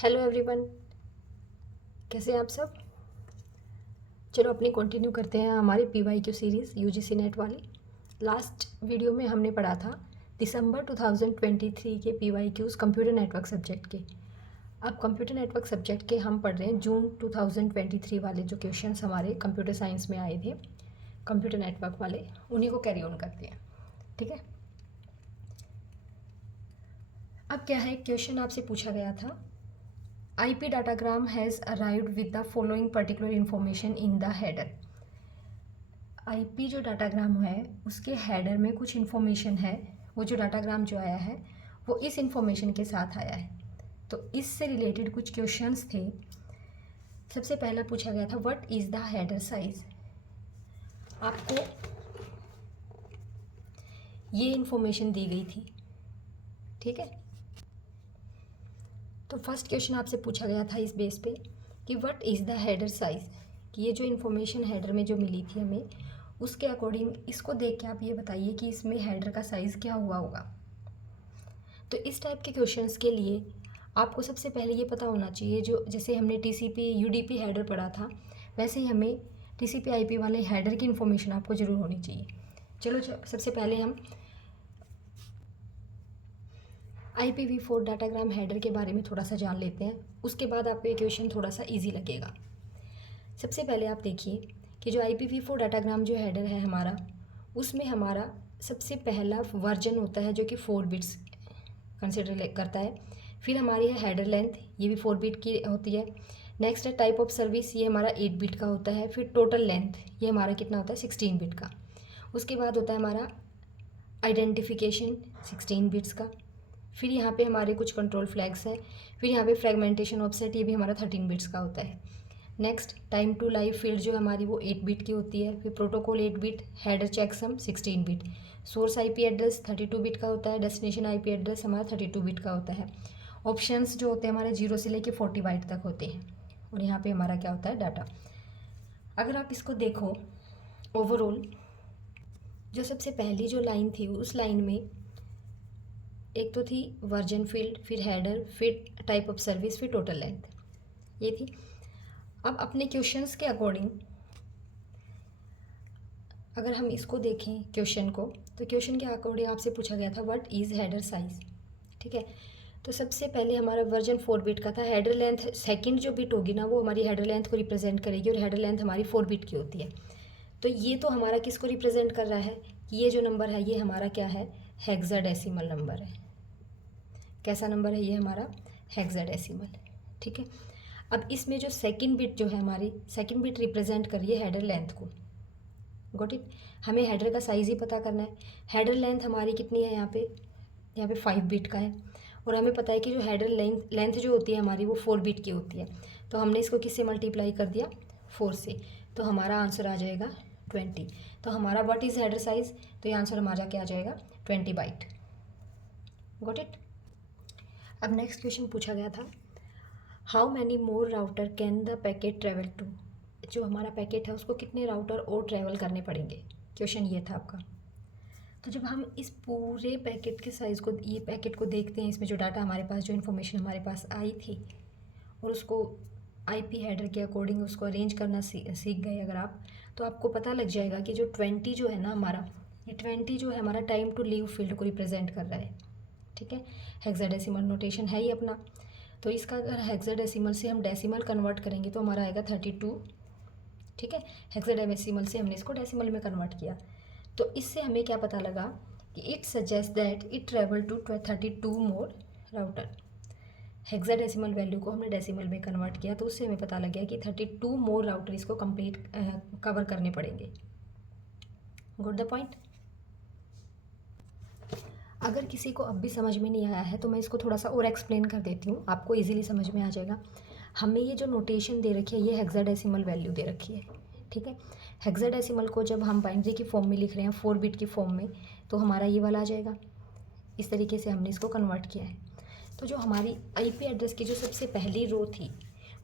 Hello everyone, कैसे हैं आप सब। चलो अपनी कंटिन्यू करते हैं हमारी PYQ सीरीज़ UGC नेट वाली। लास्ट वीडियो में हमने पढ़ा था दिसंबर 2023 के PYQs कंप्यूटर नेटवर्क सब्जेक्ट के। अब कंप्यूटर नेटवर्क सब्जेक्ट के हम पढ़ रहे हैं जून 2023 वाले जो क्वेश्चंस हमारे कंप्यूटर साइंस में आए थे कंप्यूटर नेटवर्क वाले, उन्हीं को कैरी ऑन करते हैं। ठीक है, अब क्या है, क्वेश्चन आपसे पूछा गया था IP datagram has arrived with the following particular information in the header. IP जो डाटाग्राम है उसके हेडर में कुछ इन्फॉर्मेशन है, वो जो डाटाग्राम जो आया है वो इस इंफॉर्मेशन के साथ आया है। तो इससे रिलेटेड कुछ क्वेश्चंस थे। सबसे पहला पूछा गया था what is the header size. आपको ये इंफॉर्मेशन दी गई थी, ठीक है। तो फर्स्ट क्वेश्चन आपसे पूछा गया था इस बेस पे कि what is the header size, कि ये जो इन्फॉर्मेशन हेडर में जो मिली थी हमें उसके अकॉर्डिंग इसको देख के आप ये बताइए कि इसमें हेडर का साइज़ क्या हुआ होगा। तो इस टाइप के क्वेश्चंस के लिए आपको सबसे पहले ये पता होना चाहिए, जो जैसे हमने TCP UDP हेडर पढ़ा था वैसे ही हमें TCP IP वाले हेडर की इन्फॉर्मेशन आपको ज़रूर होनी चाहिए। चलो सबसे पहले हम IPv4 डाटाग्राम हेडर के बारे में थोड़ा सा जान लेते हैं, उसके बाद आपको ये क्वेश्चन थोड़ा सा इजी लगेगा। सबसे पहले आप देखिए कि जो IPv4 डाटाग्राम जो हेडर है हमारा, उसमें हमारा सबसे पहला वर्जन होता है जो कि 4 बिट्स कंसिडर करता है। फिर हमारी है हेडर लेंथ, ये भी 4 बिट की होती है। नेक्स्ट है टाइप ऑफ सर्विस, ये हमारा 8 बिट का होता है। फिर टोटल लेंथ, ये हमारा कितना होता है 16 बिट का। उसके बाद होता है हमारा आइडेंटिफिकेशन 16 बिट्स का। फिर यहाँ पे हमारे कुछ कंट्रोल फ्लैग्स हैं। फिर यहाँ पे फ्रेगमेंटेशन ऑफसेट, ये भी हमारा 13 बिट्स का होता है। Next time to live field जो हमारी वो 8 बिट की होती है। फिर protocol 8 bit, header checksum 16 bit, source IP address 32 bit का होता है, डेस्टिनेशन IP एड्रेस हमारा 32 बिट का होता है। ऑप्शंस जो होते हैं हमारे 0 से लेके 40 बाइट तक होते हैं। और यहाँ पे हमारा क्या होता है डाटा। अगर आप इसको देखो ओवरऑल, जो सबसे पहली जो लाइन थी उस लाइन में एक तो थी वर्जन फील्ड, फिर हेडर, फिर टाइप ऑफ सर्विस, फिर टोटल लेंथ, ये थी। अब अपने क्वेश्चंस के अकॉर्डिंग अगर हम इसको देखें क्वेश्चन को, तो क्वेश्चन के अकॉर्डिंग आपसे पूछा गया था व्हाट इज़ हेडर साइज। ठीक है, तो सबसे पहले हमारा वर्जन 4 बिट का था। हेडर लेंथ सेकंड जो बिट होगी ना वो हमारी हेडर लेंथ को रिप्रेजेंट करेगी, और हेडर लेंथ हमारी 4 बिट की होती है। तो ये तो हमारा किसको रिप्रेजेंट कर रहा है कि ये जो नंबर है ये हमारा क्या है, हेक्साडेसिमल नंबर है। कैसा नंबर है ये हमारा, हेक्साडेसिमल। ठीक है, अब इसमें जो सेकंड बिट जो है हमारी, सेकंड बिट रिप्रेजेंट कर रही है हेडर लेंथ को। गॉट इट, हमें हेडर का साइज़ ही पता करना है। हेडर लेंथ हमारी कितनी है यहाँ पे 5 बिट का है, और हमें पता है कि जो हेडर लेंथ जो होती है हमारी वो 4 बिट की होती है। तो हमने इसको किससे मल्टीप्लाई कर दिया, 4 से, तो हमारा आंसर आ जाएगा 20। तो हमारा व्हाट इज़ हेडर साइज, तो ये आंसर हमारा क्या आ जाएगा 20 बाइट। Got it. अब नेक्स्ट क्वेश्चन पूछा गया था how many more router can the packet travel to. जो हमारा पैकेट है उसको कितने राउटर और ट्रैवल करने पड़ेंगे, क्वेश्चन ये था आपका। तो जब हम इस पूरे पैकेट के साइज़ को, ये पैकेट को देखते हैं, इसमें जो डाटा हमारे पास, जो इन्फॉर्मेशन हमारे पास आई थी, और उसको IP हेडर के अकॉर्डिंग उसको अरेंज करना सीख गए अगर आप, तो आपको पता लग जाएगा कि जो 20 जो है ना हमारा, ये 20 जो है हमारा टाइम टू लीव फील्ड को रिप्रेजेंट कर रहा है। ठीक है, हेक्साडेसिमल नोटेशन है ही अपना। तो इसका अगर हेक्साडेसिमल से हम डेसिमल कन्वर्ट करेंगे तो हमारा आएगा 32। ठीक है, हेक्साडेसिमल से हमने इसको डेसिमल में कन्वर्ट किया, तो इससे हमें क्या पता लगा कि it suggest that it travel to 32 more router. Hexadecimal value को हमने डेसिमल में कन्वर्ट किया, तो उससे हमें पता लग गया कि 32 मोर राउटर इसको कंप्लीट कवर करने पड़ेंगे। Good the point. अगर किसी को अब भी समझ में नहीं आया है तो मैं इसको थोड़ा सा और एक्सप्लेन कर देती हूँ, आपको इजीली समझ में आ जाएगा। हमें ये जो नोटेशन दे रखी है ये हेक्साडेसिमल वैल्यू दे रखी है। ठीक है, हेक्साडेसिमल को जब हम बाइनरी की फॉर्म में लिख रहे हैं 4 बिट की फॉर्म में, तो हमारा ये वाला आ जाएगा। इस तरीके से हमने इसको कन्वर्ट किया है। तो जो हमारी IP एड्रेस की जो सबसे पहली रो थी,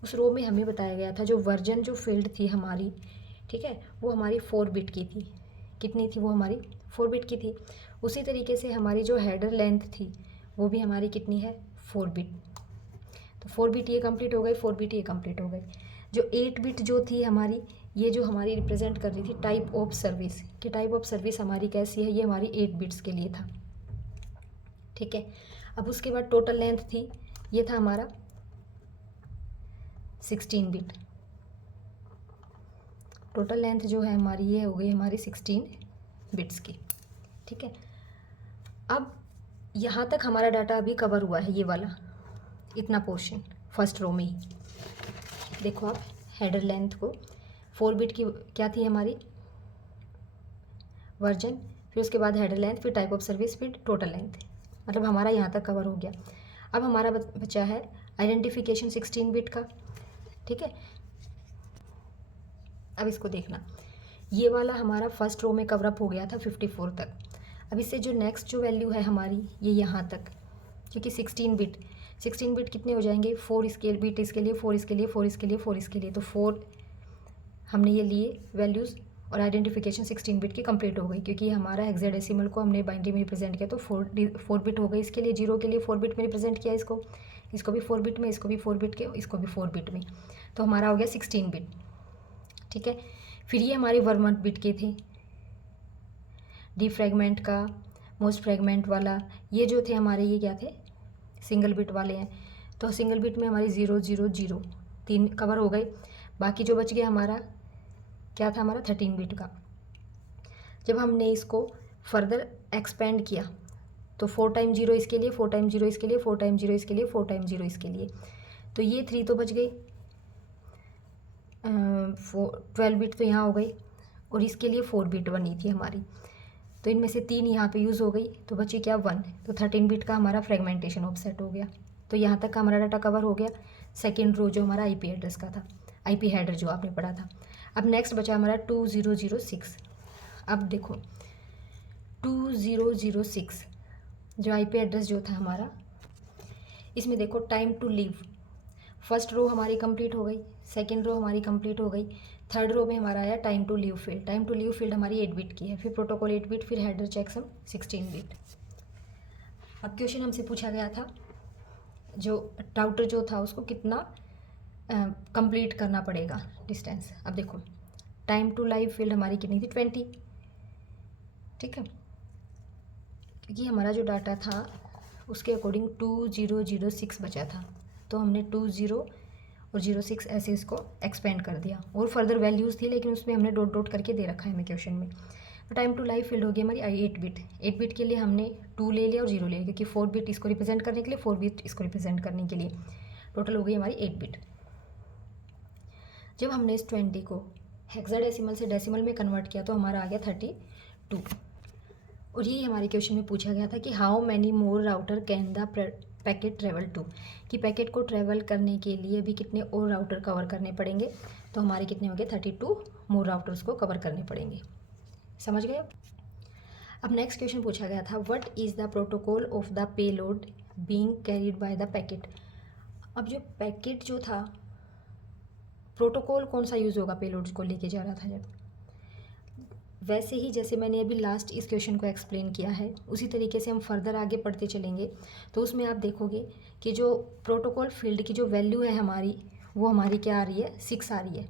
उस रो में हमें बताया गया था जो वर्जन जो फील्ड थी हमारी, ठीक है, वो हमारी 4 बिट की थी। कितनी थी वो हमारी, 4 बिट की थी। उसी तरीके से हमारी जो हेडर लेंथ थी वो भी हमारी कितनी है, 4 बिट। तो 4 बिट ये कंप्लीट हो गए, 4 बिट ये कंप्लीट हो गए। जो 8 बिट जो थी हमारी, ये जो हमारी रिप्रेजेंट कर रही थी टाइप ऑफ सर्विस, कि टाइप ऑफ सर्विस हमारी कैसी है, ये हमारी 8 बिट्स के लिए था। ठीक है, अब उसके बाद टोटल लेंथ थी, ये था हमारा 16 बिट। टोटल लेंथ जो है हमारी ये हो गई हमारी 16 बिट्स की। ठीक है, अब यहाँ तक हमारा डाटा अभी कवर हुआ है, ये वाला इतना पोर्शन फर्स्ट रो में ही। देखो आप हेडर लेंथ को 4 बिट की क्या थी हमारी वर्जन, फिर उसके बाद हेडर लेंथ, फिर टाइप ऑफ सर्विस, फिर टोटल लेंथ, मतलब हमारा यहाँ तक कवर हो गया। अब हमारा बचा है आइडेंटिफिकेशन 16 बिट का। ठीक है, अब इसको देखना, ये वाला हमारा फर्स्ट रो में कवरअप हो गया था 54 तक। अब इससे जो नेक्स्ट जो वैल्यू है हमारी ये यहाँ तक, क्योंकि 16 बिट कितने हो जाएंगे, 4 इसके बिट इसके लिए, 4 इसके लिए, 4 इसके लिए, 4 इसके लिए, तो 4 हमने ये लिए वैल्यूज़ और आइडेंटिफिकेशन 16 बिट की कंप्लीट हो गई, क्योंकि हमारा हेक्साडेसिमल को हमने बाइनरी में रिप्रेजेंट किया, तो 4 बिट हो गई इसके लिए, 0 के लिए 4 बिट में रिप्रेजेंट किया इसको भी 4 बिट में, इसको भी 4 बिट के, इसको भी 4 बिट में, तो हमारा हो गया 16 बिट। ठीक है, फिर ये हमारे 1 बिट के थे, डी फ्रेगमेंट का, मोस्ट फ्रेगमेंट वाला, ये जो थे हमारे ये क्या थे, सिंगल बिट वाले हैं। तो सिंगल बिट में हमारी 0 0 0 3 कवर हो गए। बाकी जो बच गया हमारा क्या था, हमारा 13 बिट का। जब हमने इसको फर्दर एक्सपेंड किया तो 4 टाइम 0 इसके लिए, 4 टाइम 0 इसके लिए, 4 टाइम 0 इसके लिए, 4 टाइम 0 इसके लिए, तो ये 3 तो बच गई, 12 बिट तो यहाँ हो गई, और इसके लिए 4 बिट बनी थी हमारी, तो इनमें से 3 यहाँ पे यूज़ हो गई, तो बची क्या 1, तो 13 बिट का हमारा फ्रेगमेंटेशन ऑफसेट हो गया। तो यहाँ तक का हमारा डाटा कवर हो गया। सेकेंड रो जो हमारा आईपी एड्रेस का था, आईपी हेडर जो आपने पढ़ा था। अब नेक्स्ट बचा हमारा 2006। अब देखो 2006 जो आईपी एड्रेस जो था हमारा, इसमें देखो time to live, first row हमारी कंप्लीट हो गई, सेकेंड रो हमारी कंप्लीट हो गई, थर्ड रो में हमारा आया time to live field. Time to live field हमारी 8 बिट की है, फिर प्रोटोकॉल 8 बिट, फिर हेडर चेकसम 16 बिट। अब क्वेश्चन हमसे पूछा गया था जो राउटर जो था उसको कितना कंप्लीट करना पड़ेगा डिस्टेंस। अब देखो टाइम टू लाइव फील्ड हमारी कितनी थी 20। ठीक है, क्योंकि हमारा जो डाटा था उसके अकॉर्डिंग 2006 बचा था, तो हमने 20 और 06 ऐसे इसको एक्सपेंड कर दिया, और फर्दर वैल्यूज़ थी लेकिन उसमें हमने डॉट डॉट करके दे रखा है हमें क्वेश्चन में। तो टाइम टू लाइव फील्ड हो गई हमारी 8 बिट। 8 बिट के लिए हमने 2 ले लिया और 0 ले लिया, क्योंकि 4 बिट इसको रिप्रेजेंट करने के लिए, 4 बिट इसको रिप्रेजेंट करने के लिए, टोटल हो गई हमारी 8 बिट। जब हमने इस 20 को हेक्साडेसिमल से डेसिमल में कन्वर्ट किया तो हमारा आ गया 32। और यही हमारे क्वेश्चन में पूछा गया था कि how many more router can the packet travel to, कि पैकेट को ट्रेवल करने के लिए भी कितने और राउटर कवर करने पड़ेंगे। तो हमारे कितने हो गए 32 मोर राउटर्स को कवर करने पड़ेंगे। समझ गए। अब नेक्स्ट क्वेश्चन पूछा गया था what is the protocol of the payload being carried by the packet. अब जो पैकेट जो था, प्रोटोकॉल कौन सा यूज़ होगा पेलोड को लेके जा रहा था जब, वैसे ही जैसे मैंने अभी लास्ट इस क्वेश्चन को एक्सप्लेन किया है उसी तरीके से हम फर्दर आगे पढ़ते चलेंगे। तो उसमें आप देखोगे कि जो प्रोटोकॉल फील्ड की जो वैल्यू है हमारी, वो हमारी क्या आ रही है 6 आ रही है।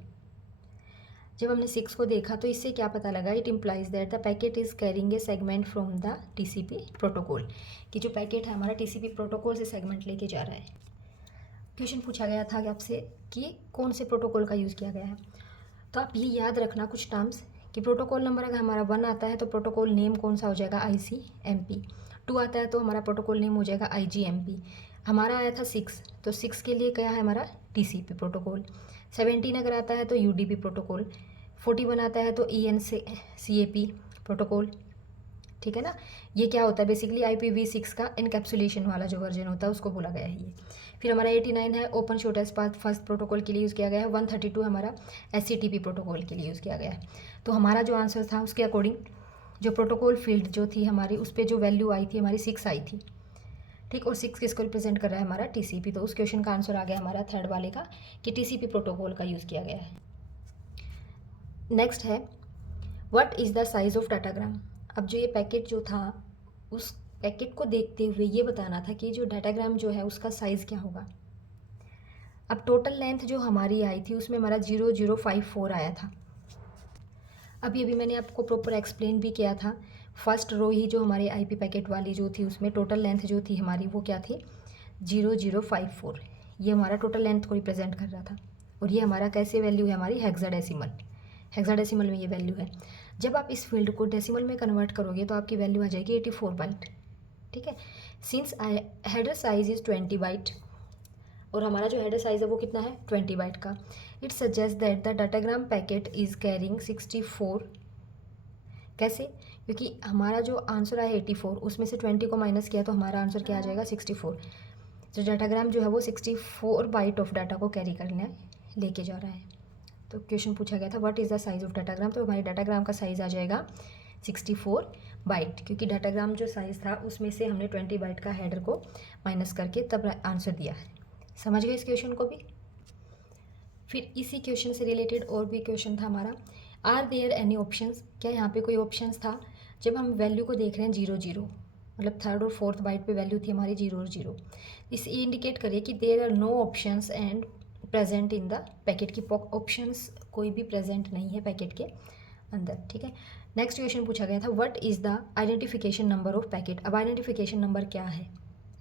जब हमने 6 को देखा तो इससे क्या पता लगा, it implies that the packet is carrying A segment from the TCP protocol, कि जो पैकेट है हमारा टीसीपी प्रोटोकॉल से सेगमेंट लेके जा रहा है। क्वेश्चन पूछा गया था कि आपसे कि कौन से प्रोटोकॉल का यूज़ किया गया है। तो आप ये याद रखना कुछ टर्म्स कि प्रोटोकॉल नंबर अगर हमारा 1 आता है तो प्रोटोकॉल नेम कौन सा हो जाएगा ICMP, 2 आता है तो हमारा प्रोटोकॉल नेम हो जाएगा IGMP। हमारा आया था 6, तो 6 के लिए क्या है हमारा TCP प्रोटोकॉल। 17 अगर आता है तो UDP प्रोटोकॉल, 41 आता है तो ENCAP प्रोटोकॉल। ठीक है ना, ये क्या होता है बेसिकली IPv6 का इनकैप्सुलेशन वाला जो वर्जन होता है उसको बोला गया है ये। फिर हमारा 89 है open shortest path first protocol के लिए यूज़ किया गया है। 132 हमारा SCTP प्रोटोकॉल के लिए यूज़ किया गया है। तो हमारा जो आंसर था उसके अकॉर्डिंग जो प्रोटोकॉल फील्ड जो थी हमारी उस पर जो वैल्यू आई थी हमारी 6 आई थी। ठीक, और 6 किसको रिप्रेजेंट कर रहा है हमारा TCP। तो उस क्वेश्चन का आंसर आ गया हमारा थर्ड वाले का कि TCP प्रोटोकॉल का यूज़ किया गया है। नेक्स्ट है what is the size of datagram. अब जो ये पैकेट जो था उस पैकेट को देखते हुए ये बताना था कि जो डाटाग्राम जो है उसका साइज़ क्या होगा। अब टोटल लेंथ जो हमारी आई थी उसमें हमारा 0054 आया था। अभी मैंने आपको प्रॉपर एक्सप्लेन भी किया था। फर्स्ट रो ही जो हमारी आईपी पैकेट वाली जो थी उसमें टोटल लेंथ जो थी हमारी वो क्या थी 0054। ये हमारा टोटल लेंथ को रिप्रेजेंट कर रहा था। और ये हमारा कैसे वैल्यू है हमारी हेक्साडेसिमल, हेक्साडेसिमल में ये वैल्यू है। जब आप इस फील्ड को डेसिमल में कन्वर्ट करोगे तो आपकी वैल्यू आ जाएगी 84 बाइट। ठीक है, since header size is 20 byte और हमारा जो हेडर साइज है वो कितना है 20 बाइट का। It suggest that the datagram packet is carrying 64। कैसे? क्योंकि हमारा जो आंसर आया 84 उसमें से 20 को माइनस किया तो हमारा आंसर क्या आ जाएगा 64। तो डाटाग्राम जो है वो 64 बाइट ऑफ डाटा को कैरी करने लेके जा रहा है। तो क्वेश्चन पूछा गया था what is the size of datagram, तो हमारे डाटाग्राम का साइज़ आ जाएगा 64 बाइट, क्योंकि डाटाग्राम जो साइज़ था उसमें से हमने 20 बाइट का हेडर को माइनस करके तब आंसर दिया है। समझ गए इस क्वेश्चन को भी। फिर इसी क्वेश्चन से रिलेटेड और भी क्वेश्चन था हमारा, आर देयर एनी ऑप्शंस, क्या यहाँ पे कोई ऑप्शंस था? जब हम वैल्यू को देख रहे हैं 00 मतलब थर्ड और फोर्थ बाइट पे वैल्यू थी हमारी 0 और 0, इस इंडिकेट करिए कि there are no options and present in the packet, की ऑप्शंस कोई भी प्रेजेंट नहीं है पैकेट के अंदर। ठीक है, नेक्स्ट क्वेश्चन पूछा गया था what is the identification number of packet. अब आइडेंटिफिकेशन नंबर क्या है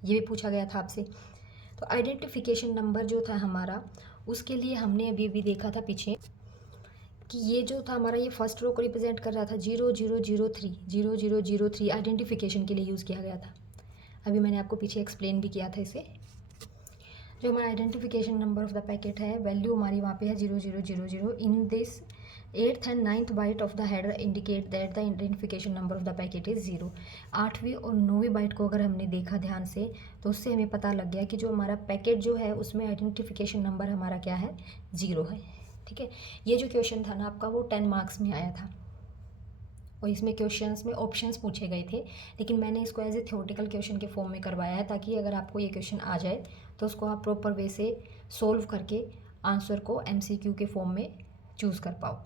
ये भी पूछा गया था आपसे। तो आइडेंटिफिकेशन नंबर जो था हमारा उसके लिए हमने अभी भी देखा था पीछे कि ये जो था हमारा ये फर्स्ट रो को रिप्रेजेंट कर रहा था 0003 आइडेंटिफिकेशन के लिए यूज़ किया गया था। अभी मैंने आपको पीछे एक्सप्लेन भी किया था इसे। जो हमारा identification number of the packet है वैल्यू हमारी वहाँ पे है 0000। In this 8th and 9th byte of the header indicate that the identification number of the packet is 0। 8वीं और 9वीं बाइट को अगर हमने देखा ध्यान से तो उससे हमें पता लग गया कि जो हमारा पैकेट जो है उसमें आइडेंटिफिकेशन नंबर हमारा क्या है 0 है। ठीक है, ये जो क्वेश्चन था ना आपका वो 10 मार्क्स में आया था और इसमें क्वेश्चंस में ऑप्शंस पूछे गए थे, लेकिन मैंने इसको एज ए थ्योरेटिकल क्वेश्चन के फॉर्म में करवाया है ताकि अगर आपको ये क्वेश्चन आ जाए तो उसको आप प्रॉपर वे से सोल्व करके आंसर को MCQ के फॉर्म में चूज़ कर पाओ।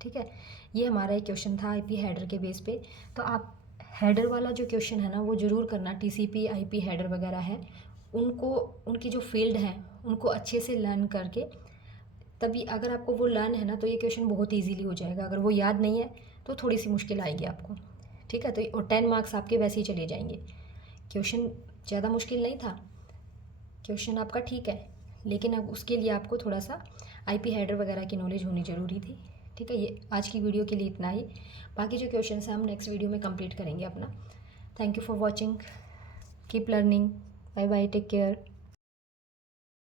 ठीक है, ये हमारा एक क्वेश्चन था IP हेडर के बेस पे। तो आप हेडर वाला जो क्वेश्चन है ना वो ज़रूर करना, TCP IP हेडर वगैरह है उनको, उनकी जो फील्ड है उनको अच्छे से लर्न करके, तभी अगर आपको वो लर्न है ना तो ये क्वेश्चन बहुत ईजीली हो जाएगा। अगर वो याद नहीं है तो थोड़ी सी मुश्किल आएगी आपको। ठीक है, तो और 10 मार्क्स आपके वैसे ही चले जाएंगे। क्वेश्चन ज़्यादा मुश्किल नहीं था, क्वेश्चन आपका ठीक है, लेकिन अब उसके लिए आपको थोड़ा सा IP हेडर वगैरह की नॉलेज होनी ज़रूरी थी। ठीक है, ये आज की वीडियो के लिए इतना ही। बाकी जो क्वेश्चन हैं हम नेक्स्ट वीडियो में कंप्लीट करेंगे अपना। Thank you for watching, keep learning, bye bye, take care.